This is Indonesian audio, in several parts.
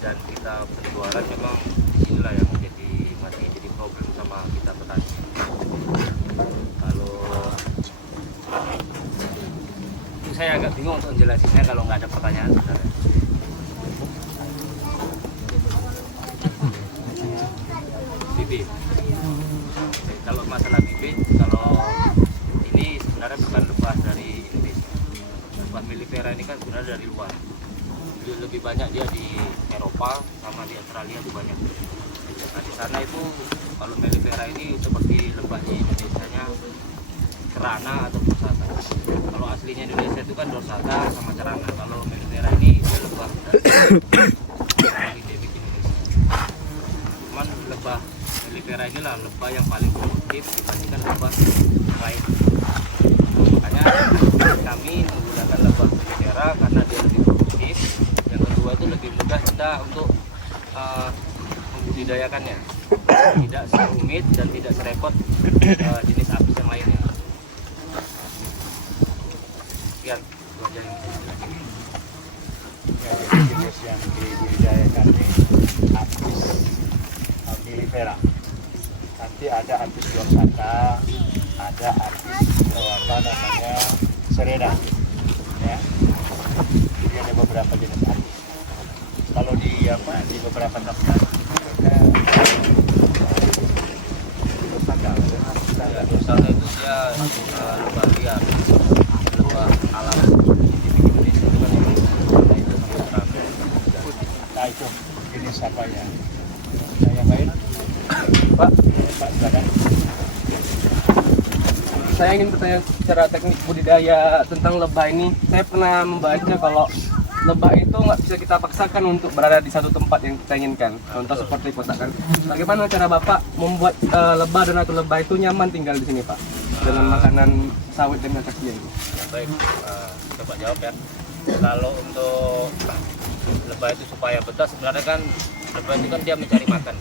dan kita berjualan, memang disinilah yang masih jadi problem sama kita petani. Kalau itu saya agak bingung untuk jelasinnya kalau nggak ada pertanyaan. Bibit. Kalau masalah bibit, kalau ini sebenarnya bukan lebah dari Indonesia. Lebah mellifera ini kan sebenarnya dari luar. Lebih banyak dia di Eropa sama di Australia itu banyak. Nah di sana itu kalau mellifera ini seperti lebah di Indonesia-nya cerana atau dorsata. Kalau aslinya Indonesia itu kan dorsata sama cerana. Kalau mellifera ini dia lebah dari endemik Indonesia. Cuman lebah mellifera inilah lebah yang paling produktif dibandingkan lebah lain. Makanya kami menggunakan lebah mellifera karena dia lebih produktif. Yang kedua itu lebih mudah kita untuk membudidayakannya, tidak serumit dan tidak serepot jenis apis yang lainnya. Sekian itu aja yang bisa dijelaskan. Ya, jenis yang dibudidayakan ini apis mellifera. Nanti ada apis dorsata, ada apis serena, ya. Jadi ada beberapa jenis apis. Kalau di beberapa tempat Ya, dorsata itu dia lebah liar, lebah alam di Indonesia itu kan itu sama serangga. nah itu jenis apa ya? Nah, yang lain, Pak silakan. Saya ingin bertanya secara teknik budidaya tentang lebah ini. Saya pernah membaca kalau lebah itu nggak bisa kita paksakan untuk berada di satu tempat yang kita inginkan. Contoh seperti kotakan. Bagaimana cara Bapak membuat lebah dan atau lebah itu nyaman tinggal di sini, Pak? Dengan makanan sawit dan kasian. Baik, coba jawab ya. Kalau untuk lebah itu supaya betah, sebenarnya kan lebah itu kan dia mencari makan.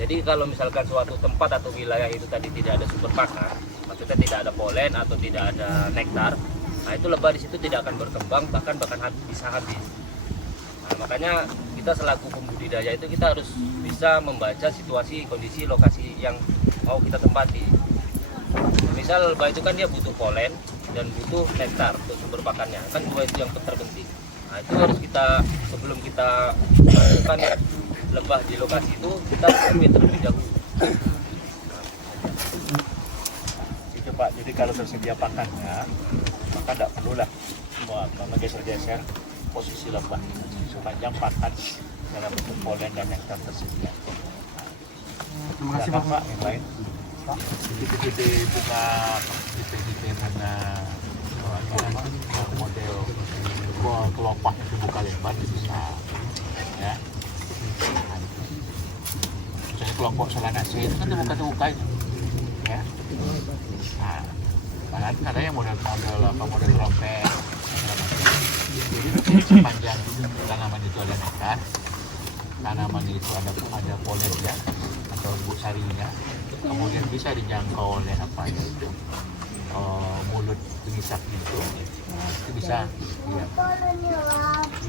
Jadi kalau misalkan suatu tempat atau wilayah itu tadi tidak ada sumber pakan, maksudnya tidak ada polen atau tidak ada nektar, nah itu lebah di situ tidak akan berkembang, bahkan bisa habis. Nah, makanya kita selaku pembudidaya itu kita harus bisa membaca situasi, kondisi, lokasi yang mau kita tempati. Misal lebah itu kan dia butuh polen dan butuh nektar untuk sumber pakannya, kan dua itu yang terpenting. Nah itu harus kita, sebelum kita melakukan lebah di lokasi itu, kita survei terlebih dahulu. Itu Pak, jadi kalau tersedia pakannya, maka tidak perlulah menggeser-geser posisi lebah sepanjang pakan dalam bentuk polen dan nektar tersedia. Terima kasih Pak. Yang lain, Pak, gede-gede bunga, gede-gede bunga model kelopak itu buka lebar bisa, ya. Misalnya kelompok solanacea itu kan terbuka itu, ya. Nah, ada yang model trompet. Jadi sepanjang tanaman itu ada nektar, tanaman itu ada polennya atau bubuk sarinya, kemudian bisa dijangkau oleh mulut pengisap itu bisa ya,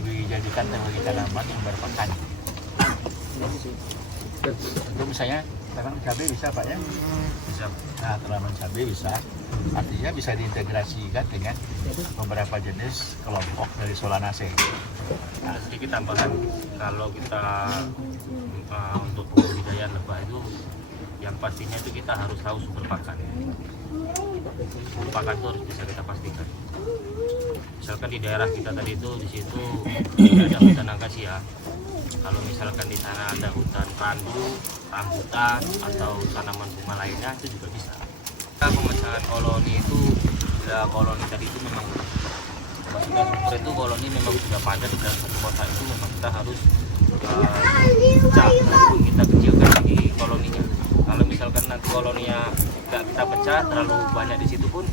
dijadikan sebagai tanaman yang berpakan. Untuk misalnya tanaman cabai bisa Pak ya? Bisa. Nah, tanaman cabai bisa. Artinya bisa diintegrasikan dengan beberapa jenis kelompok dari Solanaceae. Nah, sedikit tambahan, kalau kita untuk pembudidayaan lebah itu yang pastinya itu kita harus tahu sumber pakan. Sumber pakan itu harus bisa kita pastikan. Misalkan di daerah kita tadi itu di situ tidak ada hutan akasia. Kalau misalkan di sana ada hutan randu, rambutan atau tanaman bunga lainnya itu juga bisa. Pemecahan koloni itu, bila koloni tadi itu memang maksudnya sumber itu koloni memang sudah padat dan satu kota itu memang kita harus pecah ataupun kita kecilkan lagi koloninya. Kalau misalkan nanti koloninya nggak kita pecah terlalu banyak di situ pun,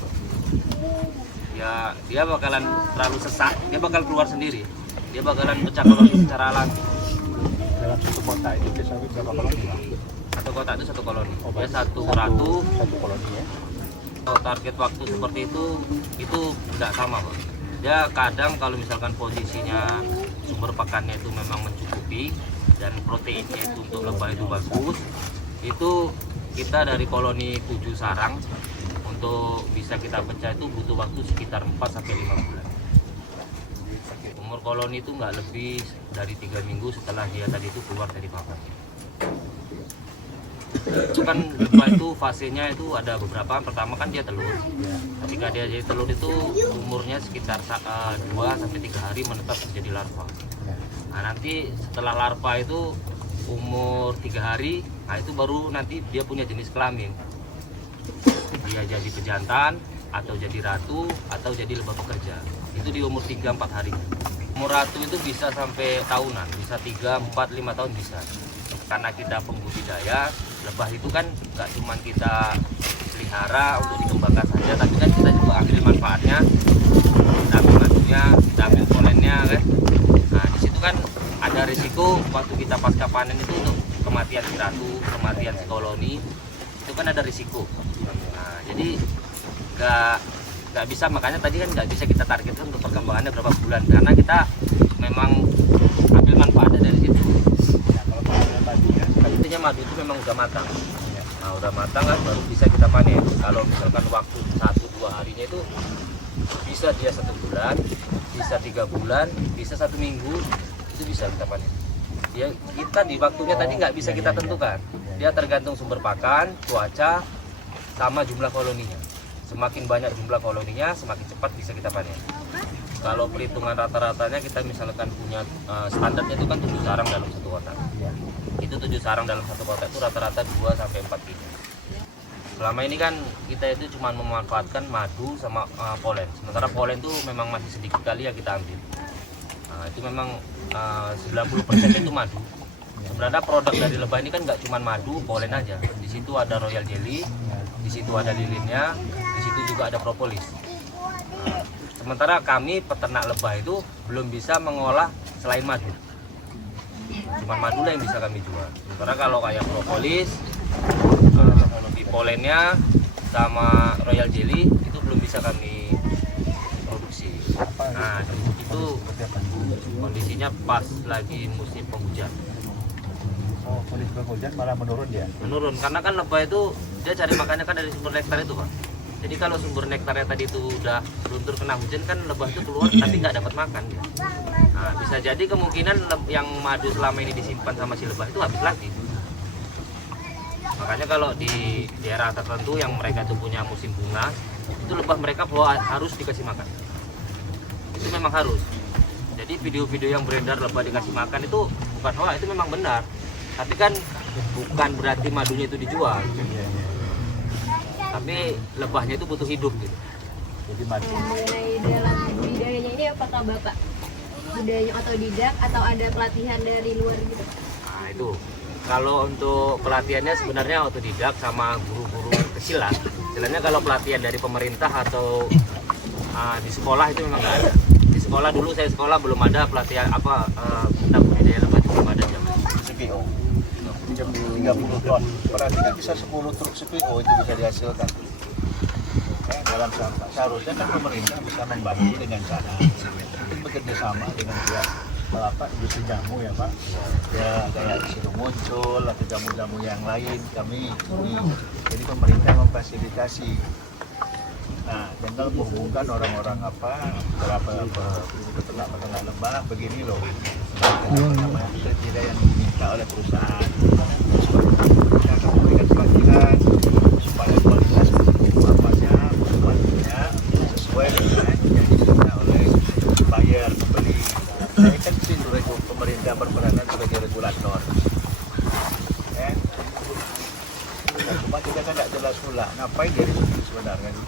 ya dia bakalan terlalu sesak, dia bakal keluar sendiri, dia bakalan pecah koloni secara alami. Dalam satu kota itu biasanya berapa koloni? Satu kota itu satu koloni, dia satu koloni ya. Kalau target waktu seperti itu tidak sama Pak. Dia kadang kalau misalkan posisinya sumber pakannya itu memang mencukupi dan proteinnya itu untuk lebah itu bagus, itu kita dari koloni 7 sarang untuk bisa kita pecah itu butuh waktu sekitar 4 sampai 5 bulan. Umur koloni itu nggak lebih dari 3 minggu setelah dia tadi itu keluar dari pakan. Itu kan lebah itu fasenya itu ada beberapa. Pertama kan dia telur. Ketika dia jadi telur itu umurnya sekitar 2 sampai 3 hari menetap menjadi larva. Nah, nanti setelah larva itu umur 3 hari, nah itu baru nanti dia punya jenis kelamin. Dia jadi pejantan atau jadi ratu atau jadi lebah pekerja. Itu di umur 3-4 hari. Umur ratu itu bisa sampai tahunan, bisa 3, 4, 5 tahun bisa. Karena kita pembudidaya, lebah itu kan nggak cuma kita pelihara untuk dikembangkan saja, tapi kan kita juga ambil manfaatnya, kita ambil madunya, kita ambil polennya kan. Nah di situ kan ada risiko waktu kita pasca panen itu untuk kematian si ratu, kematian si koloni, itu kan ada risiko. Nah jadi nggak bisa, makanya tadi kan nggak bisa kita targetkan untuk perkembangannya berapa bulan, karena kita memang ambil manfaatnya dari situ. Intinya madu itu memang udah matang. Nah udah matang kan baru bisa kita panen. Kalau misalkan waktu 1-2 harinya itu bisa dia 1 bulan, bisa 3 bulan, bisa 1 minggu, itu bisa kita panen. Ya kita di waktunya tadi nggak bisa kita tentukan. Dia tergantung sumber pakan, cuaca, sama jumlah koloninya. Semakin banyak jumlah koloninya, semakin cepat bisa kita panen. Kalau perhitungan rata-ratanya kita misalkan punya standarnya itu kan 7 sarang dalam 1 kotak. Itu 7 sarang dalam 1 kotak itu rata-rata 2 sampai 4 kilo. Selama ini kan kita itu cuma memanfaatkan madu sama polen. Sementara polen itu memang masih sedikit kali ya kita ambil. Nah, itu memang 90% itu madu. Sebenarnya produk dari lebah ini kan nggak cuma madu, polen aja. Di situ ada royal jelly, di situ ada lilinnya, di situ juga ada propolis. Nah, sementara kami peternak lebah itu belum bisa mengolah selain madu. Cuma madu lah yang bisa kami jual. Sementara kalau kayak propolis, di polennya sama royal jelly itu belum bisa kami produksi. Nah itu kondisinya pas lagi musim penghujan. Oh, kondisi penghujan malah menurun ya? Menurun, karena kan lebah itu dia cari makannya kan dari sumber nektar itu Pak. Jadi kalau sumber nektarnya tadi itu udah luntur kena hujan kan lebah itu keluar tapi nggak dapat makan. Nah, bisa jadi kemungkinan yang madu selama ini disimpan sama si lebah itu habis lagi. Makanya kalau di daerah tertentu yang mereka itu punya musim bunga, itu lebah mereka bahwa harus dikasih makan. Itu memang harus. Jadi video-video yang beredar lebah dikasih makan itu bukan hoax, itu memang benar. Tapi kan bukan berarti madunya itu dijual. Tapi lebahnya itu butuh hidup gitu. Jadi madu. Mengenai dalam budidayanya ini apakah Bapak budidaya otodidak atau ada pelatihan dari luar gitu? Nah itu, kalau untuk pelatihannya sebenarnya otodidak sama guru-guru kecil lah. Istilahnya kalau pelatihan dari pemerintah atau di sekolah itu memang nggak ada. Di sekolah dulu saya sekolah belum ada pelatihan tentang budidaya lebah, belum ada zaman. CPO 30 ton, berarti kan bisa 10 truk CPO itu bisa dihasilkan. Dalam sampah seharusnya kan pemerintah bisa membantu dengan cara mungkin bekerja sama dengan pihak industri jamu ya Pak, ya kayak di situ muncul atau jamu-jamu yang lain kami ini, jadi pemerintah memfasilitasi. Nah, tinggal menghubungkan orang-orang beberapa peternak lebah begini loh. Pertama itu tidak yang diminta oleh perusahaan. Kita akan memberikan pelatihan supaya kualitas madunya sesuai dengan yang diminta oleh buyer pembeli. Saya kan di situ pemerintah berperanan sebagai regulator. Cuma kita kan tidak jelas pula ngapain dari situ sebenarnya itu.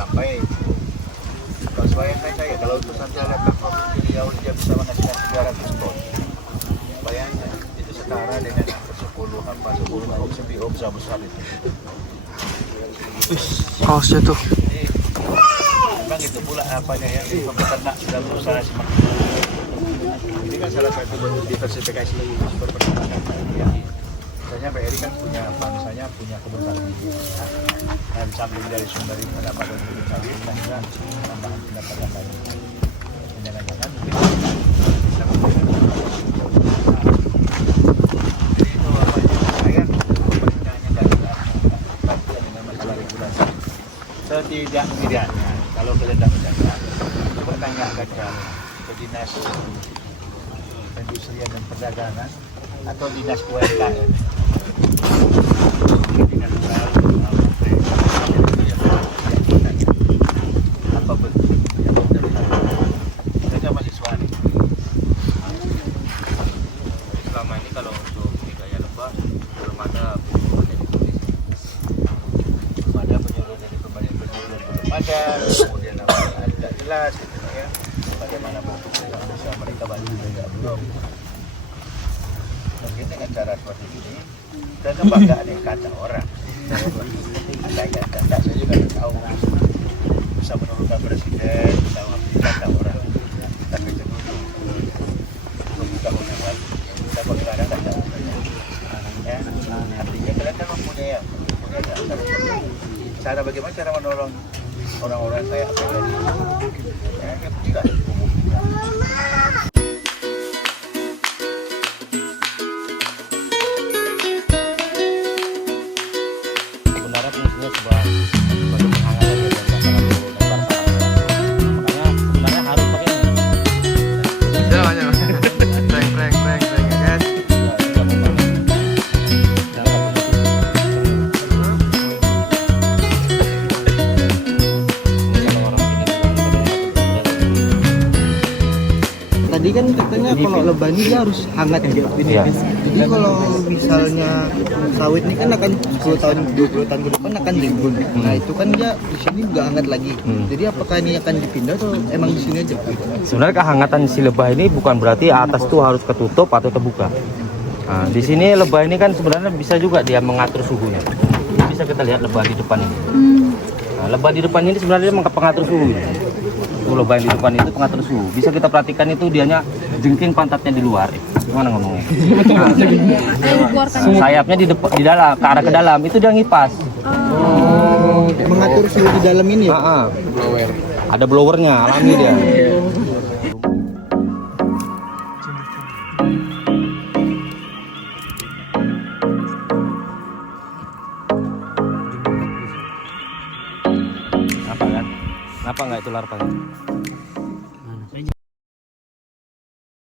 Sampai kalau saya kalau untuk sampai level jauh dia bisa menghasilkan 300 ton. Bayangnya itu setara dengan 10 CPO besar itu. Kaosnya tuh. Memang itu pula apanya yang peternak sudah berusaha semakin. Ini kan salah satu bentuk diversifikasi sumber peternakan. Ya. Misalnya BRI kan punya bangsanya punya kebun sawit. Dan samping dari sumber pendapatan kebun sawit, kita tambahan pendapatan lain. tidaknya kalau kalian tidak menjaga, coba tanya aja ke dinas perindustrian dan perdagangan atau dinas UMKM. Dinas apa bentuk yang dari mereka mahasiswa nih. Selama ini kalau untuk budidaya lebah belum ada penyuluhan dari polisi. Belum ada penyuluhan dari penyuluhan belum ada, kemudian apa tidak jelas gitu ya. Bagaimana bentuk yang bisa mereka bantu juga belum. Mungkin dengan cara seperti ini dan kebanggaan yang kata orang. Ada yang kata saya juga tidak tahu bisa menurunkan presiden, bisa kata orang. Tapi itu dulu untuk buka hubungan kita berkara tak jauh. Ya, artinya kalian kan mempunyai cara bagaimana cara menolong orang-orang kayak apa tadi. Ya, yang tidak Sebenarnya fungsinya sebagai penghangat ya, dan sangat lebar sangat. Makanya sebenarnya harus pakai ini. Prank ya guys. Tadi kan katanya kalau lebah ini dia harus hangat ya. Iya. Jadi kalau misalnya sawit ini kan akan 10 tahun 20 tahun ke depan akan rimbun. Nah itu kan dia di sini juga hangat lagi. Jadi apakah ini akan dipindah atau emang di sini aja? Sebenarnya kehangatan si lebah ini bukan berarti atas tuh harus ketutup atau terbuka. Nah, di sini lebah ini kan sebenarnya bisa juga dia mengatur suhunya. Bisa kita lihat lebah di depan ini. Nah, lebah di depan ini sebenarnya pengatur suhu. Tuh, lebah yang di depan itu pengatur suhu. Bisa kita perhatikan itu dianya jengking pantatnya di luar. Gimana ngomongnya? Nah, sayapnya di dalam, ke arah ke dalam itu dia ngipas. Mengatur suhu di dalam ini ya? Blower. Ada blowernya, alami dia. Apa kan? Kenapa nggak itu larvanya?